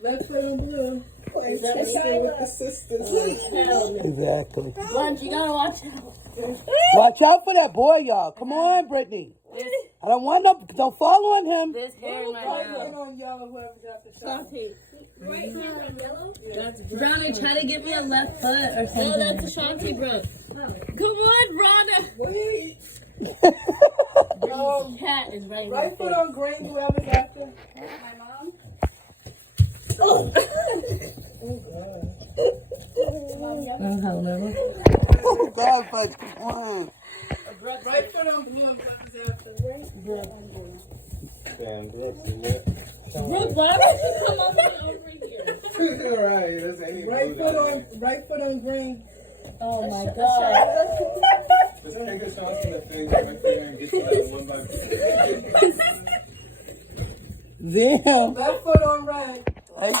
Left foot on blue. With the sisters. Exactly. Lunch, you gotta watch out. Watch out for that boy, y'all. Come on, Brittany. I don't want no. Don't fall on him. This hair in my Right mouth. foot on yellow, whoever got the shot. Brownie, try to give me a left foot or something. No, that's Ashanti, bro. Come on, Rhonda. Wait. Cat is right. Right foot on green, whoever's after. My mom. Oh, God. Oh, hell no. Oh God, but come on. Right foot on blue, whoever's after. Damn, Brooks, isn't it? Brooke, why would you come over here? Right, that's any Right foot on green. Oh my God. Let's take a shot from the thing right there and get you that one by Damn. Left foot on red. Hey,